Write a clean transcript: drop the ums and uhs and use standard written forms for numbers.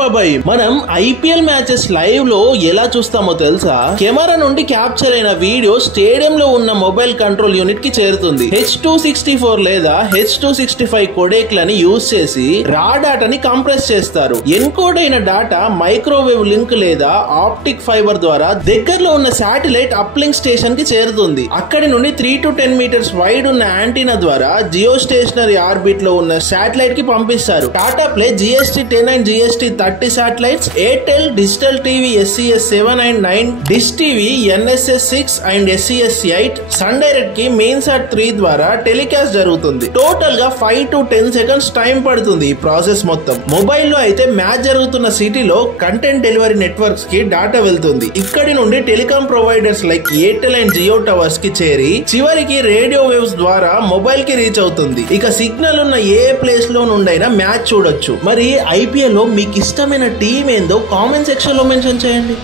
బాబాయ్, మనం IPL matches live లో ఎలా చూస్తామో తెలుసా? కెమెరా నుండి క్యాప్చర్ అయిన వీడియో స్టేడియం లో ఉన్న మొబైల్ కంట్రోల్ యూనిట్ కి చేరుతుంది. H.264 లేదా H.265 కోడెక్లని యూజ్ చేసి రా డాటాని కంప్రెస్ చేస్తారు. ఎన్కోడ్ అయిన డాటా మైక్రోవేవ్ లింక్ లేదా ఆప్టిక్ ఫైబర్ ద్వారా దగ్గరలో ఉన్న శాటిలైట్ అప్లింక్ స్టేషన్ కి చేరుతుంది. అక్కడి నుండి 3 to 10 మీటర్స్ వైడ్ ఉన్న యాంటీనా ద్వారా జియో స్టేషనరీ ఆర్బిట్ లో ఉన్న శాటిలైట్ కి పంపిస్తారు. Tata play GST-10 and GST-30 satellites, Airtel digital TV SES-7 and 9, dish TV NSS-6 and SES-8, sun direct కి మెయిన్సాట్-3 ద్వారా టెలికాస్ట్ జరుగుతుంది. టోటల్ గా 5 to 10 సెకండ్స్ టైం పడుతుంది ఈ ప్రాసెస్ మొత్తం. మొబైల్ లో అయితే మ్యాచ్ జరుగుతున్న సిటీలో కంటెంట్ డెలివరీ నెట్వర్క్స్ కి డాటా వెళ్తుంది. ఇక్కడి నుండి telecom providers like Airtel and Jio towers కి చేరి చివరికి రేడియో వేవ్స్ ద్వారా మొబైల్ కి రీచ్ అవుతుంది. ఇక సిగ్నల్ ఉన్న ఏ ప్లేస్ లో నుండైనా మ్యాచ్ చూడొచ్చు. మరి ఐపీఎల్ లో మీకు ఇష్టమైన టీం ఏందో కామెంట్ సెక్షన్ లో మెన్షన్ చేయండి.